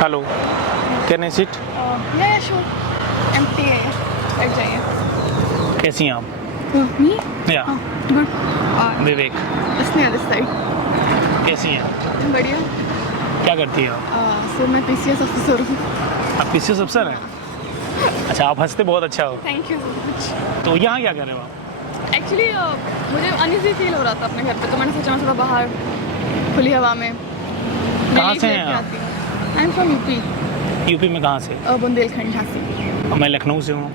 Hello, can I sit? या sure, empty है, बैठ जाइए। कैसी हैं आप? मी? या गुड। विवेक, इसने दिस साइड। कैसी हैं? बढ़िया। क्या करती हैं आप? सो मैं पीसीएस ऑफिसर हूँ। आप पीसीएस अफसर हैं? अच्छा, आप हंसते बहुत अच्छा हो। Thank you so much. तो यहाँ क्या कर रहे हो आप? एक्चुअली मुझे अनईजी फील हो रहा था अपने घर पे, तो मैंने सोचा मैं थोड़ा बाहर खुली हवा में। कहाँ से हैं आप? I am from UP. UP में कहाँ से? बुंदेलखंड, झांसी। मैं लखनऊ से हूँ।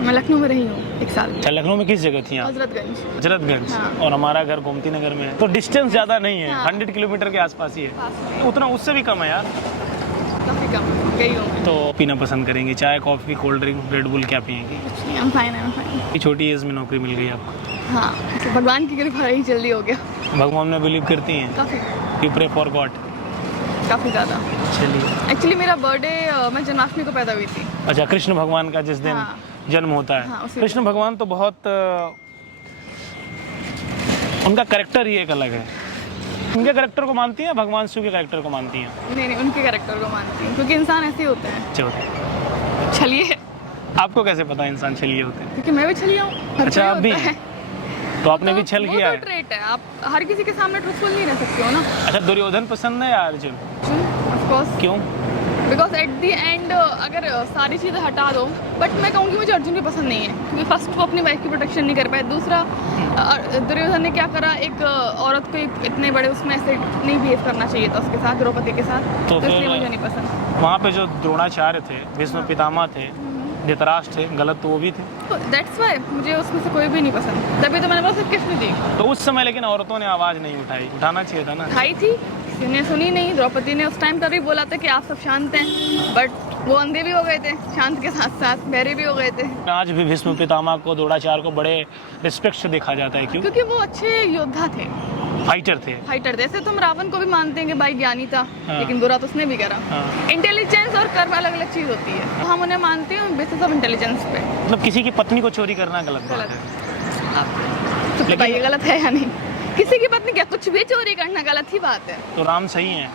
मैं लखनऊ में रही हूँ 1 साल। अच्छा, लखनऊ में किस जगह थी आप? हजरतगंज। हजरतगंज। हाँ। और हमारा घर गोमती नगर में है, तो डिस्टेंस ज़्यादा नहीं है। हाँ। 100 किलोमीटर के आसपास ही है। पास में। तो उतना उससे भी कम है यार। काफ़ी कम गई हूँ। तो पीना पसंद करेंगे? चाय, coffee, cold drink, red bull, क्या पियेंगी? कुछ नहीं, आई एम फाइन। ये छोटी एज में नौकरी मिल गई आपको? हाँ, तो भगवान की कृपा रही, जल्दी हो गया। भगवान में बिलीव करती हैं? काफ़ी यू प्रे फॉर गॉड? काफ़ी ज़्यादा। चलिए। एक्चुअली मेरा बर्थडे मैं जन्माष्टमी को पैदा हुई थी। अच्छा, कृष्ण भगवान का जिस दिन हाँ। जन्म होता है। हाँ, उसी कृष्ण दिन। भगवान तो बहुत उनका कैरेक्टर ही एक अलग है। उनके कैरेक्टर को मानती हैं, भगवान शिव के कैरेक्टर को मानती हैं? नहीं, उनके कैरेक्टर को मानती हूँ, क्योंकि इंसान ऐसे ही होते हैं। चलो, छलिए, आपको कैसे पता इंसान छलिए होते हैं? क्योंकि मैं भी छलिया हूँ। हर अच्छा, कोई आप भी होता हैं? है। तो आपने भी छल वो किया तो है? ट्रेट है, आप हर किसी के सामने ट्रूथफुल नहीं रह सकते हो ना। अच्छा, दुर्योधन पसंद है या अर्जुन? ऑफ कोर्स, क्यों? बिकॉज एट दी एंड अगर सारी चीज़ें हटा दो, बट मैं कहूँगी मुझे अर्जुन भी पसंद नहीं है, क्योंकि फर्स्ट वो अपनी वाइफ की प्रोटेक्शन नहीं कर पाए, दूसरा दुर्योधन ने क्या करा, एक औरत को इतने बड़े उसमें ऐसे नहीं बिहेव करना चाहिए था उसके साथ, द्रौपदी के साथ, तो तो इसलिए फिर मुझे नहीं पसंद। वहाँ पे जो द्रोणाचार्य थे, भीष्म पितामह थे, धृतराष्ट्र थे, गलत तो वो भी थे। तो दैट्स वाई मुझे उसमें से कोई भी नहीं पसंद, तभी तो मैंने बोला सिर्फ कृष्ण जी तो उस समय लेकिन औरतों ने आवाज़ नहीं उठाई, उठाना चाहिए था ना। खाई थी, किसी ने सुनी नहीं। द्रौपदी ने उस टाइम पर भी बोला था कि आप सब शांत हैं, बट वो अंधे भी हो गए थे, शांत के साथ साथ बहरे भी हो गए थे। आज भी भीष्म पितामह को, द्रोणाचार्य को बड़े रिस्पेक्ट से देखा जाता है। क्यों? क्योंकि वो अच्छे योद्धा थे, फाइटर थे। फाइटर थे। ऐसे तुम रावण को भी मानते हैं कि भाई ज्ञानी था, हाँ। लेकिन बुरा तो उसने भी करा। हाँ। इंटेलिजेंस और कर्म अलग अलग चीज़ होती है, तो हम उन्हें मानते हैं बेसिस ऑफ इंटेलिजेंस पे। मतलब किसी की पत्नी को चोरी करना गलत बात गलत है। आप तो बताइए गलत है या नहीं? किसी की पत्नी क्या कुछ भी चोरी करना गलत ही बात है। तो राम सही हैं?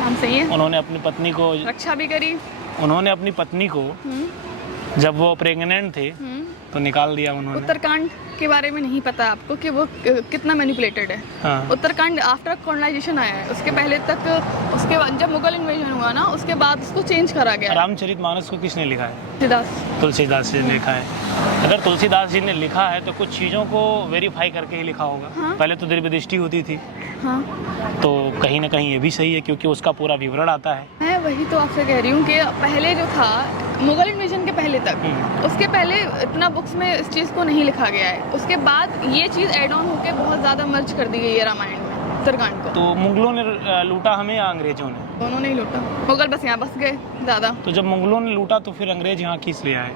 हम सही है, उन्होंने अपनी पत्नी को रक्षा भी करी। उन्होंने अपनी पत्नी को जब वो प्रेग्नेंट थे तो निकाल दिया उन्होंने। उत्तराखंड के बारे में नहीं पता आपको कि वो कितना मैनिपुलेटेड है। हाँ। उत्तराखंड आफ्टर कॉलोनाइजेशन आया है, उसके पहले तक, उसके बाद जब मुगल इन्वेजन हुआ ना, उसके बाद उसको चेंज करा गया। रामचरितमानस को किसने लिखा है? तुलसीदास। तुलसीदास जी ने लिखा है। अगर तुलसीदास जी ने लिखा है तो कुछ चीज़ों को वेरीफाई करके ही लिखा होगा। हाँ। पहले तो दिव्य दृष्टि होती थी, हाँ, तो कहीं ना कहीं ये भी सही है, क्योंकि उसका पूरा विवरण आता है। मैं वही तो आपसे कह रही हूँ कि पहले जो था मुगल इन्वेजन के पहले तक, उसके पहले इतना बुक्स में इस चीज़ को नहीं लिखा गया है। उसके बाद ये चीज़ एड ऑन होकर बहुत ज़्यादा मर्ज कर दी गई है रामायण में, उत्तरकांड को। तो मुगलों ने लूटा हमें या अंग्रेजों ने? दोनों नहीं लूटा, मुगल बस यहाँ बस गए ज़्यादा, तो जब मुगलों ने लूटा तो फिर अंग्रेज यहाँ किस ले आए?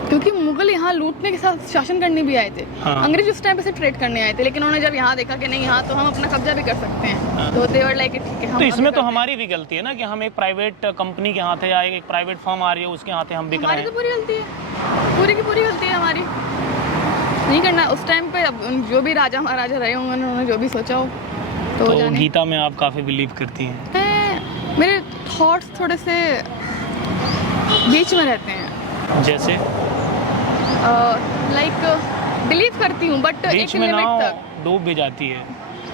क्योंकि मुगल यहाँ लूटने के साथ शासन करने भी आए थे। हाँ। अंग्रेज उस टाइम पे से ट्रेड करने आए थे, लेकिन उन्होंने जब यहाँ देखा कि नहीं, यहाँ तो हम अपना कब्जा भी कर सकते हैं। हाँ। तो दे वर लाइक ठीक है, हम तो इसमें अभी तो करते हमारी भी गलती है ना कि हम एक प्राइवेट कंपनी के हाथ है या एक प्राइवेट फर्म आ रही है उसके हाथ हम बिक हैं। रहे हमारी तो हैं। पूरी गलती है, पूरी की पूरी गलती है हमारी। नहीं करना उस टाइम पे, अब जो भी राजा महाराजा रहे होंगे, उन्होंने जो भी सोचा हो तो तो जाने। गीता में आप काफ़ी बिलीव करती हैं? मेरे थॉट्स थोड़े से बीच में रहते हैं, जैसे लाइक बिलीव करती हूँ, बट एक बीच में लिमिट नाव तक। डूब भी जाती है,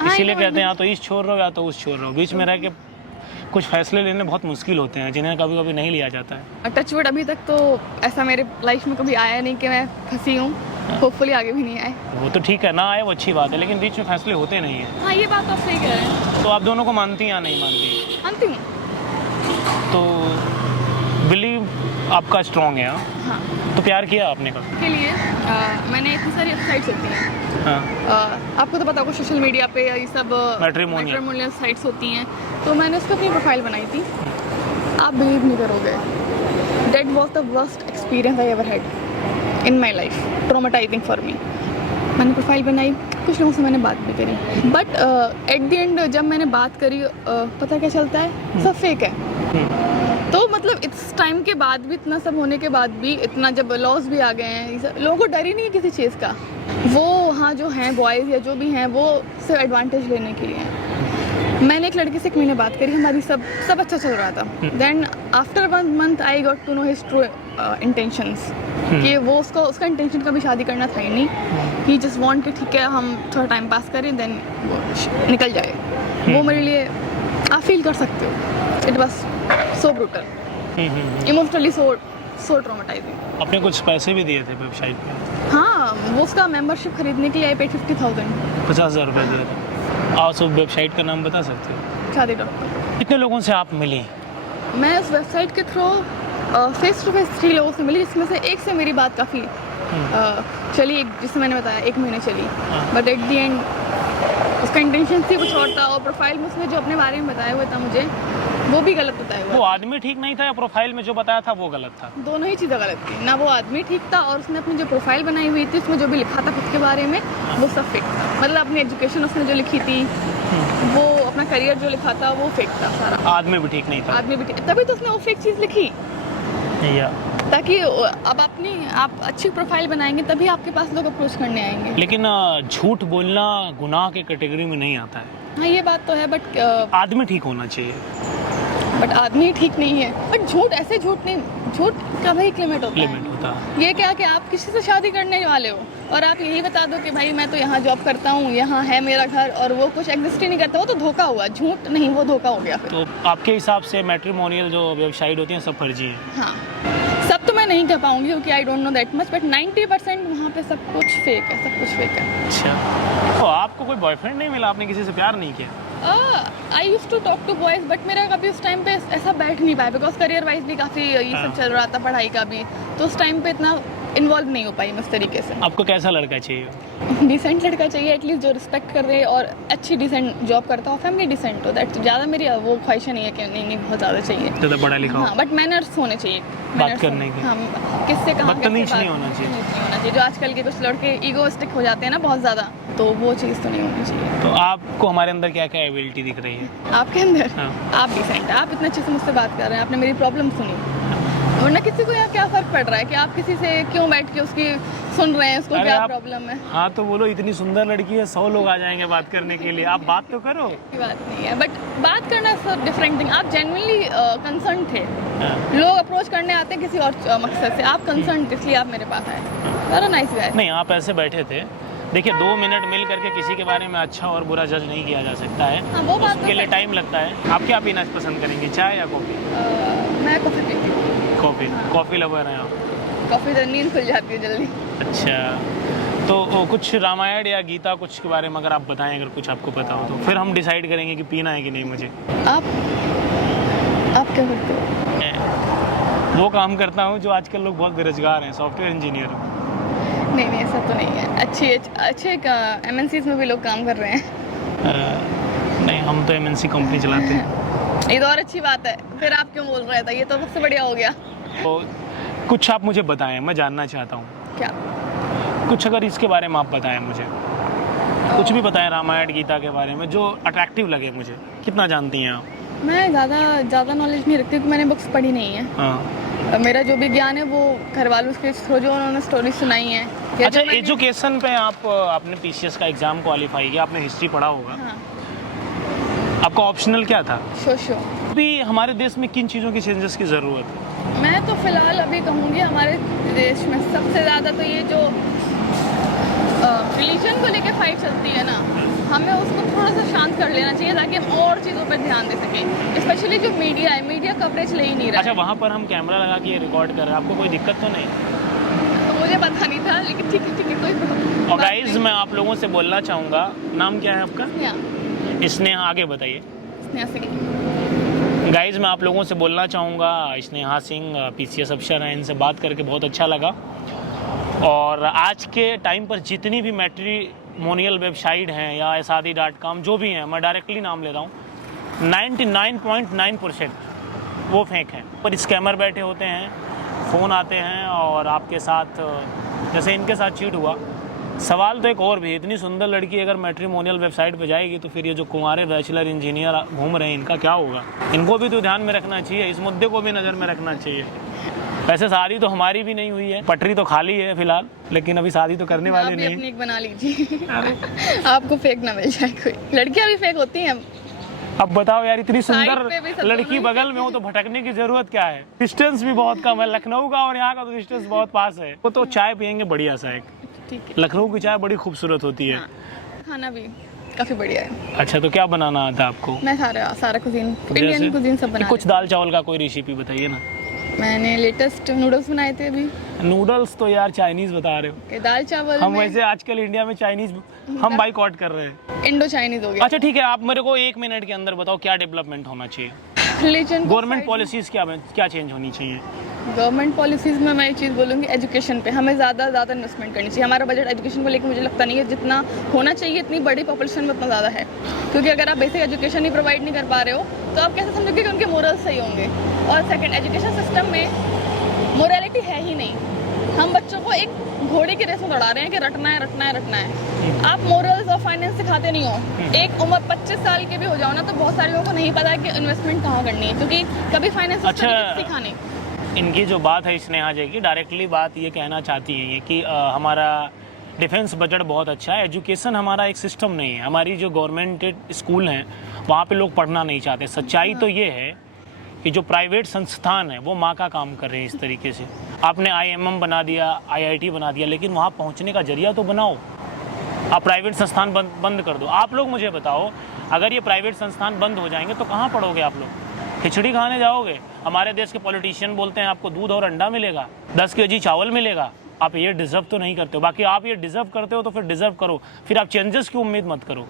हाँ, इसीलिए ये कहते हैं या तो इस छोड़ रहो या तो उस छोड़ रहो। बीच में रह के कुछ फैसले लेने बहुत मुश्किल होते हैं, जिन्हें कभी कभी नहीं लिया जाता है। टचवुड अभी तक तो ऐसा मेरे लाइफ में कभी आया नहीं कि मैं फंसी हूँ, होपफुली आगे भी नहीं आए। वो तो ठीक है, ना आए वो अच्छी बात है, लेकिन बीच में फैसले होते नहीं हैं। हाँ, ये बात आप सही कह रहे हैं। तो आप दोनों को मानती हैं या नहीं मानती? मानती हूँ। तो बिलीव आपका स्ट्रॉन्ग है। हाँ? हाँ, तो प्यार किया आपने कभी? के लिए मैंने इतनी सारी साइट्स होती हैं। हाँ। आपको तो पता होगा सोशल मीडिया पे ये सब Matrimonial। मैट्रिमोनियल साइट्स होती हैं, तो मैंने उस पर अपनी प्रोफाइल बनाई थी। आप बिलीव नहीं करोगे, that was the worst experience I ever had in my life, traumatising for me. मैंने प्रोफाइल बनाई, कुछ लोगों से मैंने बात भी करी, बट एट द एंड जब मैंने बात करी, पता क्या चलता है, सब फेक है। तो मतलब इस टाइम के बाद भी, इतना सब होने के बाद भी, इतना जब लॉस भी आ गए हैं, लोगों को डर ही नहीं है किसी चीज़ का। वो हाँ जो हैं बॉयज़ या जो भी हैं, वो सिर्फ एडवांटेज लेने के लिए हैं। मैंने एक लड़के से 1 महीने बात करी, हमारी सब अच्छा चल रहा था। Then after 1 month I got to know his true intentions, कि वो उसका इंटेंशन कभी शादी करना था ही नहीं। ही जस्ट वांट कि ठीक है हम थोड़ा टाइम पास करें देन वो निकल जाए। वो मेरे लिए आप फील कर सकते हो, it was so brutal, emotionally so traumatising. आपने कुछ पैसे भी दिए थे वेबसाइट पे? हाँ, वो उसका मेंबरशिप खरीदने के लिए आई पेड 50,000। 50,000 रुपये दिए थे। आप उस वेबसाइट का नाम बता सकते हो? शादी डॉक्टर। कितने लोगों से आप मिली? मैं उस वेबसाइट के थ्रू फेस टू फेस 3 लोगों से मिली, जिसमें से एक से मेरी बात काफ़ी चली, जिससे मैंने बताया 1 महीने चली। बट एट दी एंड उसका इंटेंशन थी कुछ और था, और प्रोफाइल में उसने जो अपने बारे में बताया हुआ था मुझे, वो भी गलत बताया हुआ वो आदमी ठीक नहीं था या प्रोफाइल में जो बताया था वो गलत था? दोनों ही चीज़ें गलत थी। ना वो आदमी ठीक था, और उसने अपनी जो प्रोफाइल बनाई हुई थी उसमें जो भी लिखा था खुद के बारे में वो सब फेक था। मतलब अपनी एजुकेशन उसने जो लिखी थी, वो अपना करियर जो लिखा था वो फेक था सारा। आदमी भी ठीक नहीं था? आदमी भी ठीक, तभी तो उसने वो फेक चीज़ लिखी, या ताकि अब आप अच्छी प्रोफाइल बनाएंगे तभी आपके पास लोग अप्रोच करने आएंगे। लेकिन झूठ बोलना गुनाह के कैटेगरी में नहीं आता है। हाँ, ये बात तो है, बट आदमी ठीक होना चाहिए। आदमी ठीक नहीं है। बट झूठ ऐसे झूठ नहीं, झूठ का भी एक लिमिट होता लिमिट होता है। ये क्या कि आप किसी से शादी करने वाले हो और आप यही बता दो कि भाई मैं तो यहाँ जॉब करता हूँ, यहाँ है मेरा घर, और वो कुछ एग्जिस्ट ही नहीं करता, वो तो धोखा हुआ। झूठ नहीं, वो धोखा हो गया फिर। तो आपके हिसाब से मैट्रिमोनियल जो वेबसाइट होती हैं सब फर्जी हैं? हाँ, सब तो मैं नहीं कह पाऊंगी क्योंकि I don't know that much, but 90% वहाँ पे सब कुछ फेक है, सब कुछ फेक है। अच्छा, तो आपको कोई बॉयफ्रेंड नहीं मिला? आपने किसी से प्यार नहीं किया? I used to talk to boys, but मेरा कभी उस टाइम पे ऐसा बैठ नहीं पाया, बिकॉज करियर वाइज भी काफ़ी ये सब चल रहा था, पढ़ाई का भी, तो उस टाइम पे इतना इन्वॉल्व नहीं हो पाई मैं उस तरीके से। आपको कैसा लड़का चाहिए? डिसेंट लड़का चाहिए, एटलीस्ट जो रिस्पेक्ट कर रहे और अच्छी डिसेंट जॉब करता हो, फैमिली डिसेंट हो। दैट ज़्यादा मेरी वो ख्वाहिश नहीं है कि नहीं बहुत ज़्यादा चाहिए, ज़्यादा पढ़ा लिखा हो। हाँ, बट मैनर्स होने चाहिए, बात करने के। हाँ, किससे कहाँ बदतमीज नहीं होना चाहिए। नहीं होना चाहिए। जो आजकल के कुछ लड़के ईगोइस्टिक हो जाते हैं ना बहुत ज़्यादा, तो वो चीज़ तो नहीं होनी चाहिए। तो आपको हमारे अंदर क्या क्या एबिलिटी दिख रही है? आपके अंदर? हाँ। आप डिसेंट है, आप इतने अच्छे से मुझसे बात कर रहे हैं, आपने मेरी प्रॉब्लम सुनी, वरना किसी को यहाँ क्या फ़र्क पड़ रहा है कि आप किसी से क्यों बैठ के उसकी सुन रहे हैं, उसको क्या प्रॉब्लम है। हाँ, तो बोलो इतनी सुंदर लड़की है, 100 लोग आ जाएंगे बात करने के लिए, आप बात तो करो। कोई बात नहीं है, बट बात करना सब डिफरेंट थिंग। आप जेन्युइनली कंसर्न थे, हाँ। लोग अप्रोच करने आते हैं किसी और मकसद से, आप कंसर्न थे इसलिए आप मेरे पास आए। Very nice guy. नहीं, आप ऐसे बैठे थे। देखिए, 2 मिनट मिल करके किसी के बारे में अच्छा और बुरा जज नहीं किया जा सकता है। हाँ, वो बात उसके लिए टाइम लगता है। आप क्या पीना पसंद करेंगे, चाय या कॉफ़ी? मैं कॉफ़ी पीती हूँ। कॉफ़ी? कॉफ़ी लवर हैं आप? कॉफ़ी से नींद खुल जाती है जल्दी। अच्छा, तो कुछ रामायण या गीता कुछ के बारे में अगर आप बताएं, अगर कुछ आपको पता हो तो फिर हम डिसाइड करेंगे कि पीना है कि नहीं मुझे। आप क्या करते हो? वो काम करता हूँ जो आजकल लोग बहुत बेरोजगार हैं, सॉफ्टवेयर इंजीनियर हूँ। नहीं, ऐसा तो नहीं है। अच्छे MNCs में भी लोग काम कर रहे हैं। नहीं, हम तो MNC कंपनी चलाते हैं। ये तो और अच्छी बात है। फिर आप क्यों बोल रहे थे? ये तो सबसे बढ़िया हो गया। तो कुछ आप मुझे बताएं, मैं जानना चाहता हूँ। क्या? कुछ अगर इसके बारे में आप बताएं मुझे, कुछ भी बताएं रामायण गीता के बारे में जो अट्रैक्टिव लगे मुझे। कितना जानती हैं आप? मैं ज़्यादा नॉलेज नहीं रखती क्योंकि मैंने बुक्स पढ़ी नहीं है। हाँ। मेरा जो भी ज्ञान है वो घर वालों के थ्रू जो उन्होंने स्टोरी सुनाई है। अच्छा, एजुकेशन पे आपने PCS का एग्ज़ाम क्वालिफाई किया, आपने हिस्ट्री पढ़ा होगा। हाँ। आपका ऑप्शनल क्या था? सोशो। अभी हमारे देश में किन चीज़ों की चेंजेस की ज़रूरत है? मैं तो फ़िलहाल अभी कहूँगी हमारे देश में सबसे ज़्यादा तो ये जो रिलीजन को लेके फाइट चलती है ना, हमें उसको थोड़ा सा शांत कर लेना चाहिए ताकि हम और चीज़ों पर ध्यान दे सकें। स्पेशली जो मीडिया है, मीडिया कवरेज ले ही नहीं रहा। अच्छा, वहाँ पर हम कैमरा लगा के रिकॉर्ड कर रहे हैं, आपको कोई दिक्कत तो नहीं? मुझे पता नहीं था, लेकिन ठीक है, कोई प्रॉब्लम। और गाइस, मैं आप लोगों से बोलना चाहूँगा, नाम क्या है आपका? स्नेहा। आगे बताइए। स्नेहा सिंह। गाइस, मैं आप लोगों से बोलना चाहूँगा, स्नेहा सिंह PCS अफसर हैं, इनसे बात करके बहुत अच्छा लगा। और आज के टाइम पर जितनी भी मैट्रिमोनियल वेबसाइट हैं या shaadi.com जो भी हैं, मैं डायरेक्टली नाम ले रहा हूँ, 99.9% वो फेक हैं। पर स्कैमर बैठे होते हैं, फ़ोन आते हैं और आपके साथ, जैसे इनके साथ चीट हुआ। सवाल तो एक और भी, इतनी सुंदर लड़की अगर मैट्रिमोनियल वेबसाइट पे जाएगी तो फिर ये जो कुंवारे बैचलर इंजीनियर घूम रहे हैं, इनका क्या होगा? इनको भी तो ध्यान में रखना चाहिए, इस मुद्दे को भी नज़र में रखना चाहिए। वैसे शादी तो हमारी भी नहीं हुई है, पटरी तो खाली है फिलहाल, लेकिन अभी शादी तो करने वाले नहीं। अपनी एक बना लीजिए। आपको फेक ना मिल जाए कोई। लड़कियां भी फेक होती हैं। अब बताओ यार, इतनी Side पे भी सुंदर सब लड़की दोनों बगल में हो तो भटकने की जरूरत क्या है? डिस्टेंस भी बहुत कम है, लखनऊ का और यहाँ का तो डिस्टेंस बहुत पास है। वो तो चाय पियेंगे बढ़िया सा एक। ठीक है। लखनऊ की चाय बड़ी खूबसूरत होती है। हाँ, खाना भी काफ़ी बढ़िया है। अच्छा, तो क्या बनाना आता है आपको? मैं सारा कुजीन, जैसे इंडियन कुजीन सब बना कुछ दाल चावल का कोई रेसिपी बताइए ना। मैंने लेटेस्ट नूडल्स बनाए थे अभी। नूडल्स तो यार चाइनीज बता रहे हो। कि दाल चावल हम में वैसे आजकल इंडिया में चाइनीज हम बाइकॉट कर रहे हैं। इंडो चाइनीज हो गया। अच्छा ठीक है, आप मेरे को 1 मिनट के अंदर बताओ क्या डेवलपमेंट होना चाहिए? रिलीजन गवर्नमेंट पॉलिसीज क्या चेंज होनी चाहिए? गवर्नमेंट पॉलिसीज़ में मैं ये चीज़ बोलूँगी, एजुकेशन पे हमें ज़्यादा इन्वेस्टमेंट करनी चाहिए। हमारा बजट एजुकेशन को लेकर मुझे लगता नहीं है जितना होना चाहिए, इतनी बड़ी पॉपुलेशन में उतना ज़्यादा है। क्योंकि अगर आप बेसिक एजुकेशन ही प्रोवाइड नहीं कर पा रहे हो तो आप कैसे समझोगे कि उनके मोरल्स सही होंगे। और सेकंड, एजुकेशन सिस्टम में मोरालिटी है ही नहीं। हम बच्चों को एक घोड़े की रेस में दौड़ा रहे हैं कि रटना है। आप मोरल्स और फाइनेंस सिखाते नहीं हो। एक उम्र 25 साल के भी हो जाओ ना, तो बहुत सारे लोगों को नहीं पता है कि इन्वेस्टमेंट कहाँ करनी है, क्योंकि कभी फाइनेंस सीखा नहीं। इनकी जो बात है स्नेहा जी की, डायरेक्टली बात ये कहना चाहती है ये कि हमारा डिफेंस बजट बहुत अच्छा है, एजुकेशन हमारा एक सिस्टम नहीं है। हमारी जो गवर्नमेंटेड स्कूल हैं वहाँ पे लोग पढ़ना नहीं चाहते। सच्चाई तो ये है कि जो प्राइवेट संस्थान है वो माँ का काम कर रहे हैं इस तरीके से। आपने IIM बना दिया, IIT बना दिया, लेकिन वहाँ पहुँचने का जरिया तो बनाओ। आप प्राइवेट संस्थान बंद कर दो। आप लोग मुझे बताओ, अगर ये प्राइवेट संस्थान बंद हो जाएंगे तो कहाँ पढ़ोगे आप लोग? खिचड़ी खाने जाओगे? हमारे देश के पॉलिटिशियन बोलते हैं आपको दूध और अंडा मिलेगा, 10 kg चावल मिलेगा। आप ये डिजर्व तो नहीं करते हो। बाकी आप ये डिजर्व करते हो तो फिर डिजर्व करो, फिर आप चेंजेस की उम्मीद मत करो।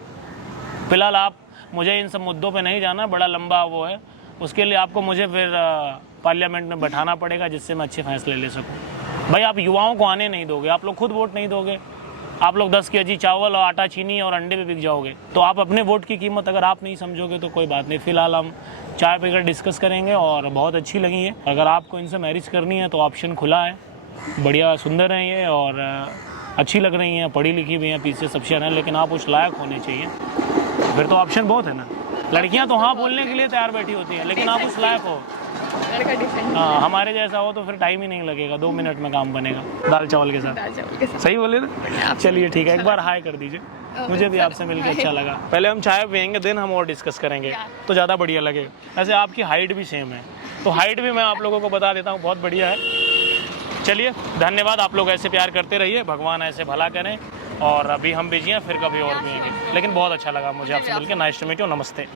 फिलहाल आप मुझे इन सब मुद्दों पे नहीं जाना, बड़ा लंबा वो है। उसके लिए आपको मुझे फिर पार्लियामेंट में बैठाना पड़ेगा जिससे मैं अच्छे फैसले ले सकूँ। भाई आप युवाओं को आने नहीं दोगे, आप लोग खुद वोट नहीं दोगे। आप लोग 10 kg चावल और आटा, चीनी और अंडे पे बिक जाओगे। तो आप अपने वोट की कीमत अगर आप नहीं समझोगे तो कोई बात नहीं। फिलहाल हम चाय पीकर डिस्कस करेंगे और बहुत अच्छी लगी है। अगर आपको इनसे मैरिज करनी है तो ऑप्शन खुला है। बढ़िया सुंदर हैं ये और अच्छी लग रही हैं, पढ़ी लिखी भी हैं, पीछे सफिशिएंट है, लेकिन आप उस लायक होने चाहिए। फिर तो ऑप्शन बहुत है ना। लड़कियां तो हाँ बोलने के लिए तैयार बैठी होती हैं, लेकिन आप उस लायक हो। हाँ, हमारे जैसा हो तो फिर टाइम ही नहीं लगेगा, 2 मिनट में काम बनेगा दाल चावल के साथ। सही बोले ना? चलिए ठीक है, एक बार हाय कर दीजिए। मुझे भी आपसे मिलकर अच्छा लगा। पहले हम चाय पियेंगे, देन हम और डिस्कस करेंगे तो ज़्यादा बढ़िया लगेगा। वैसे आपकी हाइट भी सेम है, तो हाइट भी मैं आप लोगों को बता देता हूँ, बहुत बढ़िया है। चलिए धन्यवाद, आप लोग ऐसे प्यार करते रहिए, भगवान ऐसे भला करें। और अभी हम बिजी हैं, फिर कभी और पियेंगे, लेकिन बहुत अच्छा लगा मुझे आपसे मिलकर। नाइस टू मीट यू, नमस्ते।